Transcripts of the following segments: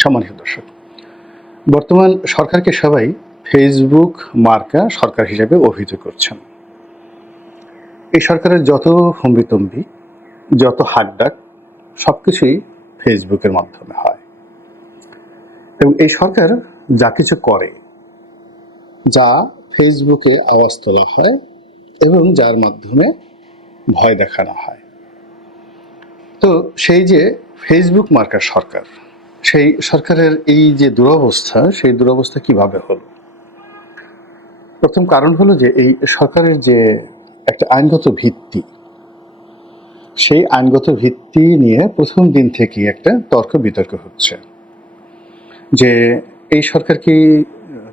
সম্মানিত দর্শক, বর্তমান সরকারকে সবাই ফেসবুক মার্কা সরকার হিসেবে অভিহিত করছেন। এই সরকারের যত হম্বিতম্বি, যত হাকডাক সবকিছুই ফেসবুকের মাধ্যমে হয় এবং এই সরকার যা কিছু করে, যা ফেসবুকে আওয়াজ তোলা হয় এবং যার মাধ্যমে ভয় দেখানো হয়। তো সেই যে ফেসবুক মার্কা সরকার, সেই সরকারের এই যে দুরবস্থা, সেই দুরবস্থা কিভাবে হলো? প্রথম কারণ হলো যে এই সরকারের যে একটা আইনগত ভিত্তি, সেই আইনগত ভিত্তি নিয়ে প্রথম দিন থেকেই একটা তর্ক বিতর্ক হচ্ছে যে এই সরকার কি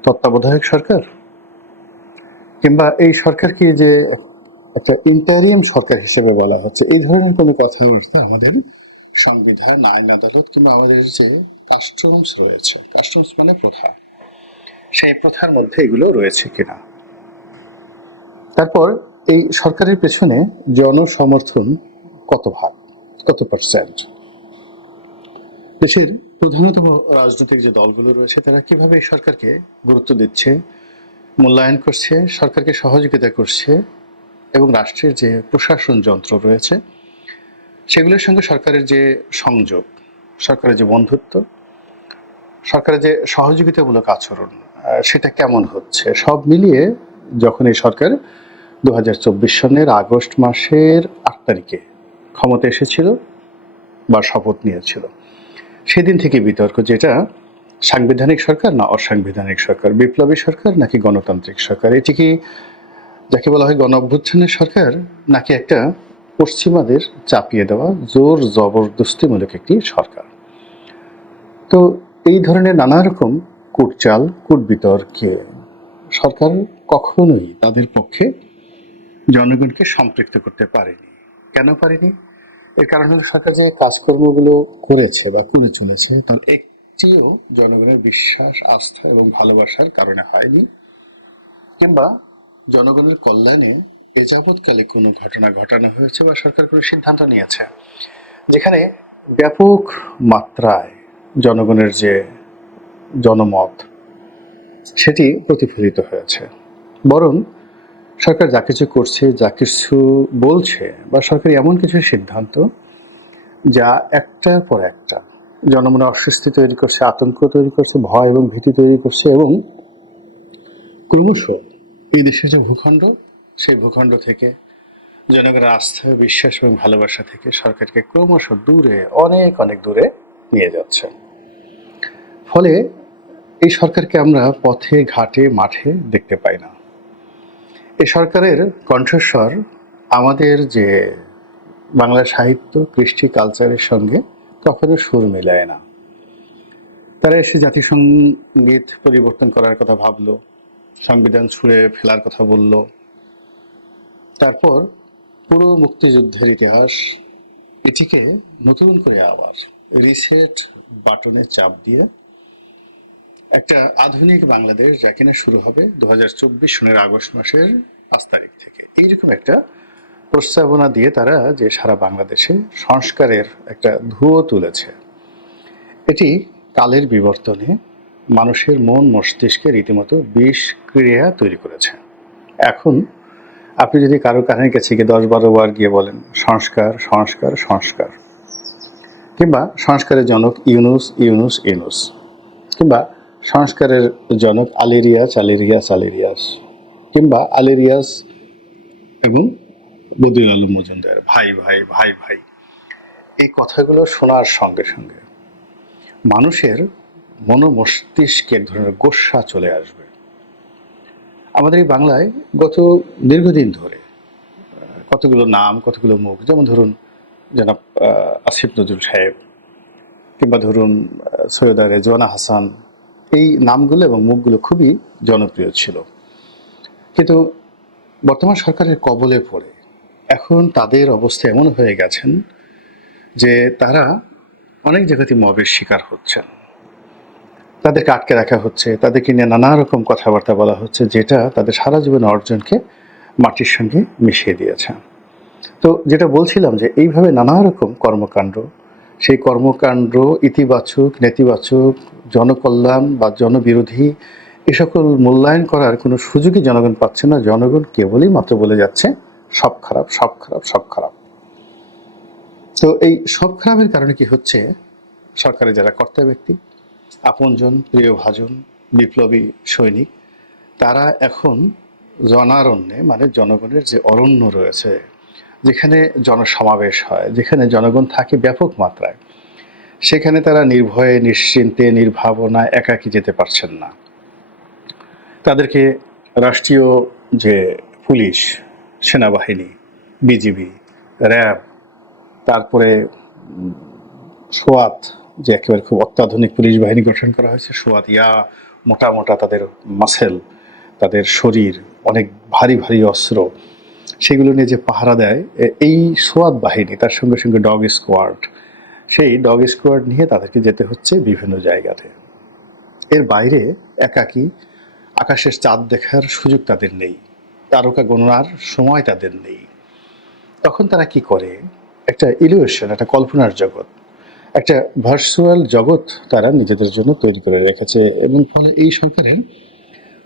তত্ত্বাবধায়ক সরকার, কিংবা এই সরকার কি যে একটা ইন্টারিয়াম সরকার হিসেবে বলা হচ্ছে। এই ধরনের কোনো কথাবার্তা আমাদের সংবিধান, আইন আদালত কিংবা আমাদের যে কাস্টমস রয়েছে, কাস্টমস মানে প্রথা, সেই প্রথার মধ্যে এগুলো রয়েছে কিনা। তারপর এই সরকারের পেছনে জনসমর্থন কত ভাগ, কত পার্সেন্ট, দেশের প্রধানতম রাজনৈতিক যে দলগুলো রয়েছে তারা কিভাবে এই সরকারকে গুরুত্ব দিচ্ছে, মূল্যায়ন করছে, সরকারকে সহযোগিতা করছে এবং রাষ্ট্রের যে প্রশাসন যন্ত্র রয়েছে সেগুলোর সঙ্গে সরকারের যে সংযোগ, সরকারের যে বন্ধুত্ব, সরকারের যে সহযোগিতামূলক আচরণ, সেটা কেমন হচ্ছে, সব মিলিয়ে যখন এই সরকার 2024 সনের আগস্ট মাসের 8 তারিখে ক্ষমতা এসেছিল বা শপথ নিয়েছিল, সেদিন থেকে বিতর্ক যেটা সাংবিধানিক সরকার না অসাংবিধানিক সরকার, বিপ্লবী সরকার নাকি গণতান্ত্রিক সরকার, এটি কি যাকে বলা হয় গণ অভ্যুত্থানের সরকার নাকি একটা পশ্চিমাদের চাপিয়ে দেওয়া জোর জবরদস্তিমূলক একটি সরকার। তো এই ধরনের নানা রকম কূটচাল, কূটবিতর্কে সরকার কখনোই তাদের পক্ষে জনগণকে সম্পৃক্ত করতে পারেনি। কেন পারেনি? এর কারণ হলো সরকার যে কাজকর্মগুলো করেছে বা করে চলেছে তার একটিও জনগণের বিশ্বাস, আস্থা এবং ভালোবাসার কারণে হয়নি, কিংবা জনগণের কল্যাণে এ যাবৎকালে কোনো ঘটনা ঘটানো হয়েছে বা সরকার কোনো সিদ্ধান্ত নিয়েছে যেখানে ব্যাপক মাত্রায় জনগণের যে জনমত সেটি প্রতিফলিত হয়েছে। বরং সরকার যা কিছু করছে, যা কিছু বলছে বা সরকার এমন কিছু সিদ্ধান্ত যা একটার পর একটা জনমনে অস্বস্তি তৈরি করছে, আতঙ্ক তৈরি করছে, ভয় এবং ভীতি তৈরি করছে এবং ক্রমশ এই দেশের যে ভূখণ্ড, সেই ভূখণ্ড থেকে জনগণের আস্থা, বিশ্বাস এবং ভালোবাসা থেকে সরকারকে ক্রমশ দূরে, অনেক অনেক দূরে নিয়ে যাচ্ছে। ফলে এই সরকারকে আমরা পথে ঘাটে মাঠে দেখতে পাই না। এই সরকারের কণ্ঠস্বর আমাদের যে বাংলা সাহিত্য, কৃষ্টি, কালচারের সঙ্গে কখনো সুর মেলায় না। তারা এসে জাতিসংগীত পরিবর্তন করার কথা ভাবলো, সংবিধান ছুঁড়ে ফেলার কথা বলল, তারপর পুরো মুক্তিযুদ্ধের ইতিহাস এটিকে নতুন করে আবার রিসেট বাটনে চাপ দিয়ে একটা আধুনিক বাংলাদেশ যা কিনা শুরু হবে 2024 সনের আগস্ট মাসের 5 তারিখ থেকে, এইরকম একটা প্রস্তাবনা দিয়ে তারা যে সারা বাংলাদেশে সংস্কারের একটা ধুয়ো তুলেছে, এটি কালের বিবর্তনে মানুষের মন মস্তিষ্কে রীতিমতো বিষক্রিয়া তৈরি করেছে। এখন আপনি যদি কারো কানের কাছে গিয়ে 10-12 বার গিয়ে বলেন সংস্কার সংস্কার সংস্কার, কিংবা সংস্কারের জনক ইউনুস ইউনুস ইউনুস, কিংবা সংস্কারের জনক আলেরিয়াস আলেরিয়াস আলেরিয়াস, কিংবা আলেরিয়াস এবং বদিউল আলম মজুমদার, ভাই ভাই ভাই ভাই, এই কথাগুলো শোনার সঙ্গে সঙ্গে মানুষের মনোমস্তিষ্কে এক ধরনের গোস্বা চলে আসবে। আমাদের এই বাংলায় গত দীর্ঘদিন ধরে কতগুলো নাম, কতগুলো মুখ, যেমন ধরুন জনাব আসিফ নজরুল সাহেব, কিংবা ধরুন সৈয়দা রেজওয়ানা হাসান, এই নামগুলো এবং মুখগুলো খুবই জনপ্রিয় ছিল। কিন্তু বর্তমান সরকারের কবলে পড়ে এখন তাদের অবস্থা এমন হয়ে গেছেন যে তারা অনেক জায়গাতে মবের শিকার হচ্ছেন, তাদেরকে আটকে রাখা হচ্ছে, তাদেরকে নিয়ে নানা রকম কথাবার্তা বলা হচ্ছে যেটা তাদের সারা জীবন অর্জনকে মাটির সঙ্গে মিশিয়ে দিয়েছে। তো যেটা বলছিলাম যে এইভাবে নানা রকম কর্মকাণ্ড, সেই কর্মকাণ্ড ইতিবাচক, নেতিবাচক, জনকল্যাণ বা জনবিরোধী এ সকল মূল্যায়ন করার কোনো সুযোগই জনগণ পাচ্ছে না। জনগণ কেবলই মাত্র বলে যাচ্ছে সব খারাপ, সব খারাপ, সব খারাপ। তো এই সব খারাপের কারণে কি হচ্ছে, সরকারের যারা কর্তা ব্যক্তি, আপনজন, প্রিয়ভাজন, বিপ্লবী সৈনিক, তারা এখন জনারণ্যে, মানে জনগণের যে অরণ্য রয়েছে, যেখানে জনসমাবেশ হয়, যেখানে জনগণ থাকে ব্যাপক মাত্রায়, সেখানে তারা নির্ভয়ে, নিশ্চিন্তে, নির্ভাবনায় একাকী যেতে পারছেন না। তাদেরকে রাষ্ট্রীয় যে পুলিশ, সেনাবাহিনী, বিজিবি, র্যাব, তারপরে সোয়াত, যে একেবারে খুব অত্যাধুনিক পুলিশ বাহিনী গঠন করা হয়েছে, সোয়াত, মোটা মোটা তাদের মাসেল, তাদের শরীর, অনেক ভারী ভারী অস্ত্র, সেগুলো নিয়ে যে পাহারা দেয় এই সোয়াত বাহিনী, তার সঙ্গে সঙ্গে ডগ স্কোয়াড, সেই ডগ স্কোয়াড নিয়ে তাদেরকে যেতে হচ্ছে বিভিন্ন জায়গাতে। এর বাইরে একাকী আকাশের চাঁদ দেখার সুযোগ তাদের নেই, তারকা গণনার সময় তাদের নেই। তখন তারা কি করে, একটা ইলিউশন, একটা কল্পনার জগৎ, একটা ভার্চুয়াল জগৎ তারা নিজেদের জন্য তৈরি করে রেখেছে। এবং ফলে এই সরকারের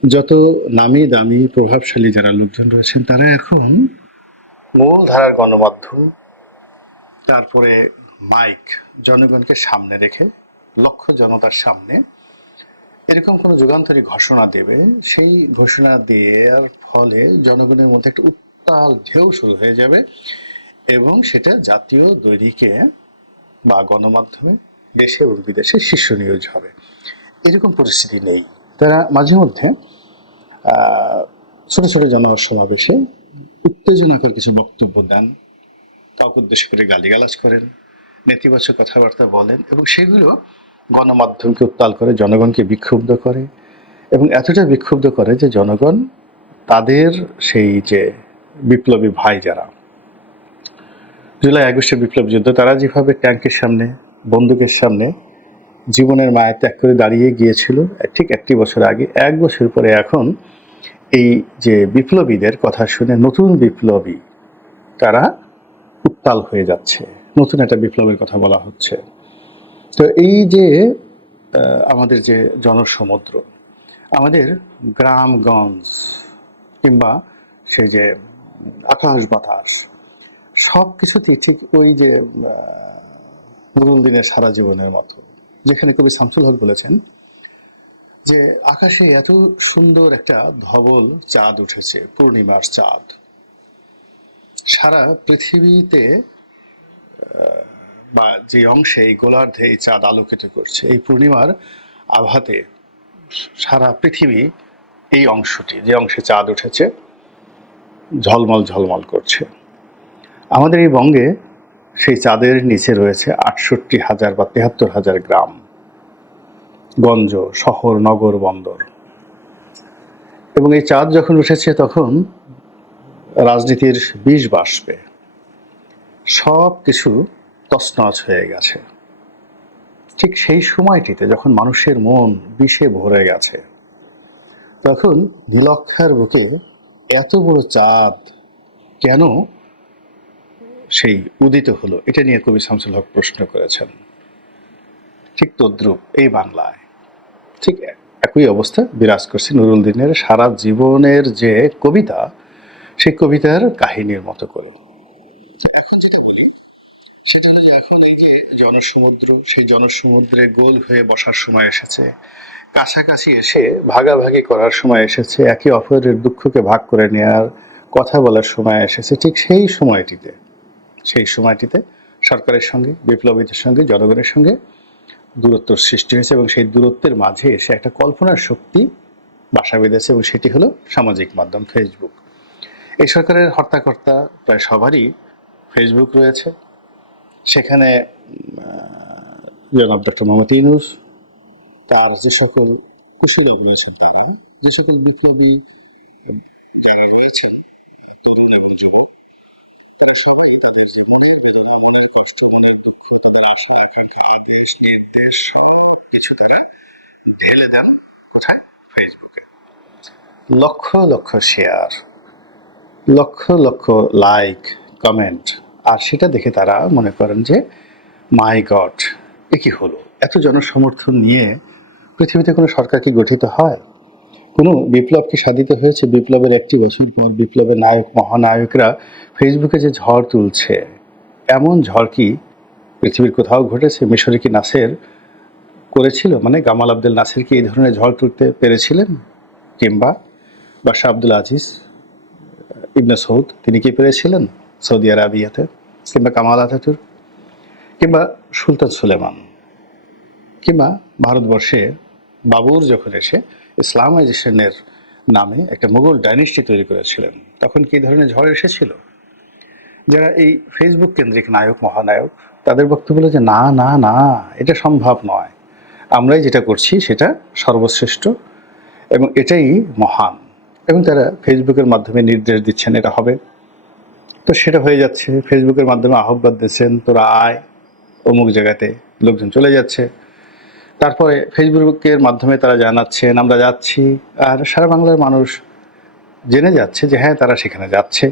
যত নামি দামি প্রভাবশালী যারা লোকজন রয়েছেন, তারা এখন মূল ধারার গণমাধ্যম, তারপরে মাইক, জনগণকে সামনে রেখে, লক্ষ্য জনতার সামনে এরকম কোনো যুগান্তরী ঘোষণা দেবে। সেই ঘোষণা দেওয়ার ফলে জনগণের মধ্যে একটা উত্তাল ঢেউ শুরু হয়ে যাবে এবং সেটা জাতীয় দৈনিকে বা গণমাধ্যমে দেশে এবং বিদেশে শীর্ষ নিউজ হবে। এরকম পরিস্থিতি নেই। তারা মাঝে মধ্যে ছোট ছোট জনসমাবেশে উত্তেজনাকর কিছু বক্তব্য দেন, কাউকে উদ্দেশ্য করে গালিগালাজ করেন, নেতিবাচক কথাবার্তা বলেন, এবং সেগুলো গণমাধ্যমকে উত্তাল করে, জনগণকে বিক্ষুব্ধ করে, এবং এতটা বিক্ষুব্ধ করে যে জনগণ তাদের সেই যে বিপ্লবী ভাই যারা জুলাই আগস্টের বিপ্লব যুদ্ধ, তারা যেভাবে ট্যাঙ্কের সামনে, বন্দুকের সামনে জীবনের মায়া ত্যাগ করে দাঁড়িয়ে গিয়েছিল ঠিক একটি বছর আগে, এক বছর পরে এখন এই যে বিপ্লবীদের কথা শুনে নতুন বিপ্লবী তারা উত্তাল হয়ে যাচ্ছে, নতুন একটা বিপ্লবের কথা বলা হচ্ছে। তো এই যে আমাদের যে জনসমুদ্র, আমাদের গ্রামগঞ্জ কিংবা সেই যে আকাশ বাতাস, সব কিছুতেই ঠিক ওই যে নুরুল দিনের সারা জীবনের মতো, যেখানে কবি শামসুল হক বলেছেন যে আকাশে এত সুন্দর একটা ধবল চাঁদ উঠেছে, পূর্ণিমার চাঁদ, সারা পৃথিবীতে বা যে অংশে এই গোলার্ধে এই চাঁদ আলোকিত করছে, এই পূর্ণিমার আভাতে সারা পৃথিবী এই অংশটি, যে অংশে চাঁদ উঠেছে, ঝলমল ঝলমল করছে। আমাদের এই বঙ্গে সেই চাঁদের নিচে রয়েছে ৬৮,০০০ বা ৭৩,০০০ গ্রাম গঞ্জ, শহর, নগর, বন্দর। এবং এই চাঁদ যখন উঠেছে তখন রাজনীতির বিষ বাষ্পে সব কিছু তছনছ হয়ে গেছে। ঠিক সেই সময়টিতে যখন মানুষের মন বিষে ভরে গেছে, তখন নীলক্ষার বুকে এত বড় চাঁদ কেন সেই উদিত হলো, এটা নিয়ে কবি শামসুল হক প্রশ্ন করেছেন। ঠিক তদ্রূপ এই বাংলায় ঠিক একই অবস্থা বিরাজ করছে নুরুল দিনের সারা জীবনের যে কবিতা, সেই কবিতার কাহিনীর মতো করে। এখন যেটা বলি সেটা হলো যে এখন এই যে জনসমুদ্র, সেই জনসমুদ্রে গোল হয়ে বসার সময় এসেছে, কাছাকাছি এসে ভাগাভাগি করার সময় এসেছে, একে অপরের দুঃখকে ভাগ করে নেওয়ার, কথা বলার সময় এসেছে। ঠিক সেই সময়টিতে সরকারের সঙ্গে, বিপ্লবীদের সঙ্গে, জনগণের সঙ্গে দূরত্ব সৃষ্টি হয়েছে এবং সেই দূরত্বের মাঝে এসে একটা কল্পনার শক্তি বাসা বেঁধেছে এবং সেটি হলো সামাজিক মাধ্যম, ফেসবুক। এই সরকারের হর্তাকর্তা প্রায় সবারই ফেসবুক রয়েছে। সেখানে জনাব ডক্টর মোহাম্মদ ইউনূস, তার যে সকল কুশলী রয়েছেন, তারা যে সকল বিপ্লবী যারা রয়েছেন, তরুণ এবং যুবক, তারা সবাই তাদের জীবন, তাদের কষ্ট, মনের দুঃখ, তাদের আশা আকাঙ্ক্ষা, দেশ নির্দেশ সব কিছু তারা ঢেলে দেন কোথায়, ফেসবুকে। Lakh lakh share, lakh lakh like, comment, আর সেটা দেখে তারা মনে করেন যে মাই গড, এ কি হলো? এত জনসমর্থন নিয়ে পৃথিবীতে কোনো সরকার কি গঠিত হয়? কোনো বিপ্লব কি সাধিত হয়েছে? বিপ্লবের একটি বছর পর বিপ্লবের নায়ক মহানায়করা ফেসবুকে যে ঝড় তুলছে, এমন ঝড় কি পৃথিবীর কোথাও ঘটেছে? মিশরে কি নাসের করেছিল, মানে গামাল আব্দেল নাসের কি এই ধরনের ঝড় তুলতে পেরেছিলেন? কিংবা বাদশাহ আব্দুল আজিজ ইবনে সৌদ, তিনি কি পেরেছিলেন সৌদি আরবিয়াতে? কিংবা কামাল আতাতুর্ক, কিংবা সুলতান সুলেমান, কিংবা ভারতবর্ষে বাবর যখন এসে ইসলামাইজেশনের নামে একটা মুঘল ডাইনেস্টি তৈরি করেছিলেন, তখন কি এই ধরনের ঝড় এসেছিল? যারা এই ফেসবুক কেন্দ্রিক নায়ক মহানায়ক, তাদের বক্তব্য হলো যে না না না, এটা সম্ভব নয়, আমরাই যেটা করছি সেটা সর্বশ্রেষ্ঠ এবং এটাই মহান। এবং তারা ফেসবুকের মাধ্যমে নির্দেশ দিচ্ছেন এটা হবে, তো সেটা হয়ে যাচ্ছে। ফেসবুকের মাধ্যমে আহ্বান দিচ্ছেন, তোরা আয় অমুক জায়গাতে, লোকজন চলে যাচ্ছে। তারপরে ফেসবুকের মাধ্যমে তারা জানাচ্ছেন আমরা যাচ্ছি, আর সারা বাংলার মানুষ জেনে যাচ্ছে যে হ্যাঁ তারা সেখানে যাচ্ছে।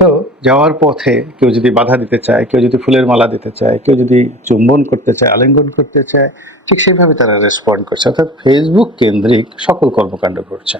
তো যাওয়ার পথে কেউ যদি বাধা দিতে চায়, কেউ যদি ফুলের মালা দিতে চায়, কেউ যদি চুম্বন করতে চায়, আলিঙ্গন করতে চায়, ঠিক সেইভাবে তারা রেসপন্ড করছে। অর্থাৎ ফেসবুক কেন্দ্রিক সকল কর্মকাণ্ড করছে।